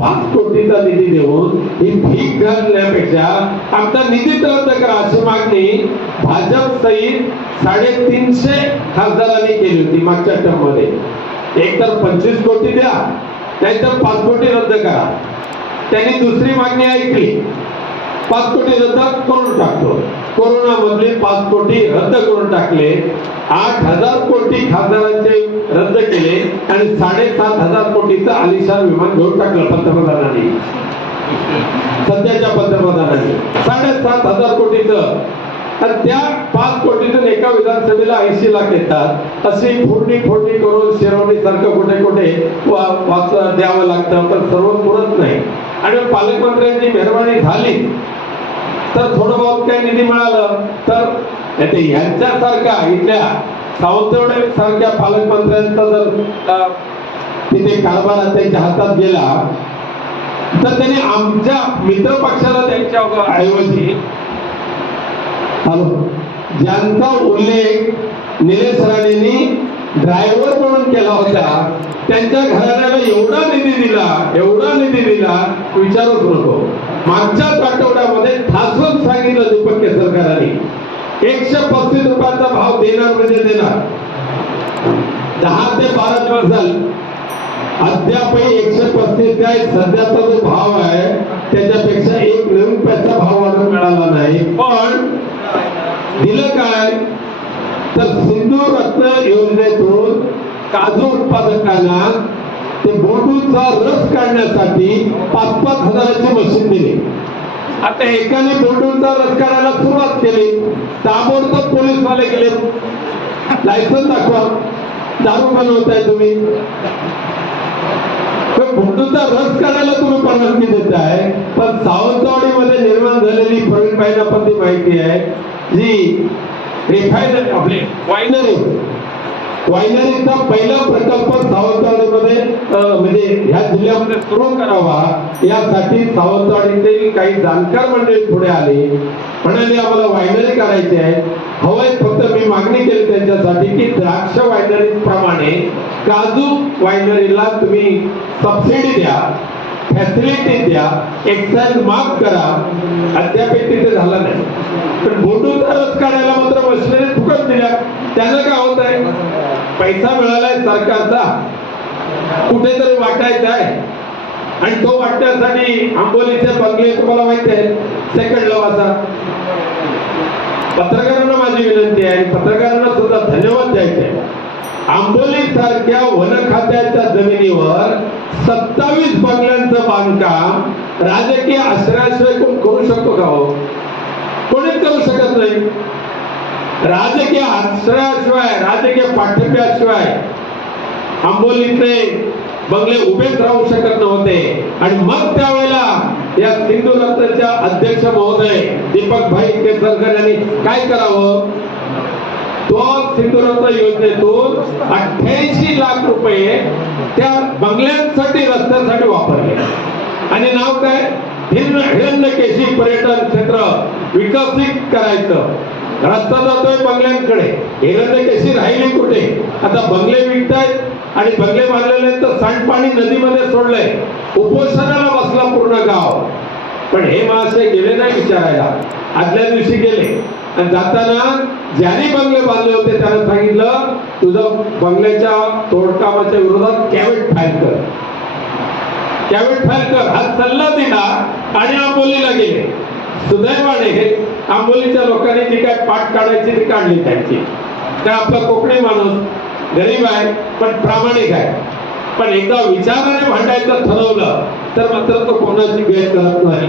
पाच कोटीचा निधी देऊन ही भीक घालण्यापेक्षा आमचा निधी रद्द करा अशी मागणी भाजप सहित साडेतीनशे खासदारांनी केली होती मागच्या टर्ममध्ये एक तर पंचवीस कोटी द्या नाहीतर पाच कोटी रद्द करा. त्यांनी दुसरी मागणी ऐकली. पाच कोटी रद्द करून टाकतो. कोरोना मधले पाच कोटी रद्द करून टाकले. आठ हजार कोटी खासदारांचे केले आणि साडेसात हजार कोटीचं आलिशान विमान घेऊन टाकलं पंतप्रधानांनी. सध्याच्या पंतप्रधानांनी. साडेसात हजार कोटीचं. आणि त्या पाच कोटीतून एका विधानसभेला ऐंशी लाख येतात. अशी फोडणी फोडणी करून शिरवणी सारखं कुठे कुठे वाच द्यावं लागतं पण सर्व पुरत नाही. आणि पालकमंत्र्यांची मेहरबानी झाली तर थोडं बहुत काही निधी मिळालं तर यांच्यासारखा इथल्या सावंतवाडी सारख्या पालकमंत्र्यांचा जर तिथे कारभार त्यांच्या हातात गेला तर त्यांनी आमच्या मित्र पक्षाला त्यांच्या ऐवजी हॅलो ज्यांचा उल्लेख निलेश राणेंनी ड्रायव्हर म्हणून केला होता त्यांच्या घराण्याला एवढा निधी दिला एवढा निधी दिला विचारूच नको. मागच्याच आठवड्यामध्ये ठासून सांगितलं दीपक केसरकरांनी. एकशे पस्तीस रुपयाचा भाव देणार म्हणजे देणार. दहा ते बारा दिवस झाले. अद्यापही एकशे पस्तीस काय सध्याचा जो भाव आहे त्याच्यापेक्षा एक नवीन पैसा भाव वाढून मिळाला नाही. पण दिलं काय? तर सिंधू रत्न योजनेतून काजू उत्पादकांना ते बोटूचा रस काढण्यासाठी पाच पाच हजाराची मशीन दिली. आता एकाने बोटूचा रद्द करायला सुरुवात केली. ताबडतोब पोलीसवाले गेले. लायसन्स दाखवा. दारू बनवताय तुम्ही. फोटोचा रस काढायला तुम्ही परवानगी देताय पण सावंतवाडीमध्ये निर्माण झालेली पाहिजे पण ती माहिती आहे. जी रिफायनरी आपली वायनरी वायनरीचा पहिला प्रकल्प सावंतवाडीमध्ये म्हणजे ह्या जिल्ह्यामध्ये सुरू करावा यासाठी सावंतवाडीतील काही जाणकार मंडळी पुढे आले. म्हणाले आम्हाला वायनरी करायची आहे हवंय हो, फक्त मी मागणी केली त्यांच्यासाठी की द्राक्ष वायनरी प्रमाणे काजू वायनरीला तुम्ही सबसिडी द्या फॅसिलिटी द्या एक्साइज माफ करा. अद्याप तिथे झाला नाही. पण बोटूचा रस काढायला मात्र मशिनरी फुकट दिल्या. त्यानं काय पैसा मिळालाय सरकारचा. कुठेतरी वाटायचा आहे. आणि तो वाटण्यासाठी आंबोलीचे बंगले तुम्हाला माहिती आहे. सेकंड लवाचा पत्रकारांना माझी विनंती आहे आणि पत्रकारांना सुद्धा धन्यवाद द्यायचे आंबोली सारख्या वन खात्याच्या जमिनीवर सत्तावीस बंगल्यांचं बांधकाम राजकीय आश्रयाशिवाय कोण करू शकतो का हो? कोणीच करू शकत नाही. राजकीय आश्रयाशिवाय राजकीय पाठिंब्याशिवाय आंबोलीतले बंगले उभेच राहू शकत नव्हते. आणि मग त्यावेळेला या सिंधू रत्नच्या अध्यक्ष महोदय दीपक भाई केसरकर यांनी काय करावं? तो सिंधुरत्न योजनेतून अठ्ठ्याऐंशी लाख रुपये त्या बंगल्यांसाठी रस्त्यासाठी वापरले. आणि नाव काय? हिरण्य केशी पर्यटन क्षेत्र विकसित करायचं. रस्ता जातोय बंगल्यांकडे. हिरण्यकेशी राहिली कुठे? आता बंगले विकतायत आणि बंगले बांधलेले तर सांडपाणी नदीमध्ये सोडलंय. उपोषणाला बसला पूर्ण गाव. पण हे महाशय गेले नाही विचारायला. आदल्या दिवशी गेले. आणि जाताना ज्यांनी बंगले बांधले होते त्यानं सांगितलं तुझं बंगल्याच्या तोडकामाच्या विरोधात कॅवेट फाईल कर. कॅवेट फाईल कर. हा सल्ला दिला आणि आंबोलीला गेले. सुदैवाने हे आंबोलीच्या लोकांनी जी काय पाठ काढायची ती काढली त्यांची. त्या आपला कोकणी माणूस गरीब आहे पण प्रामाणिक आहे. पण एकदा विचाराने भांडायचं ठरवलं तर मात्र तो कोणाची गैर करत नाही.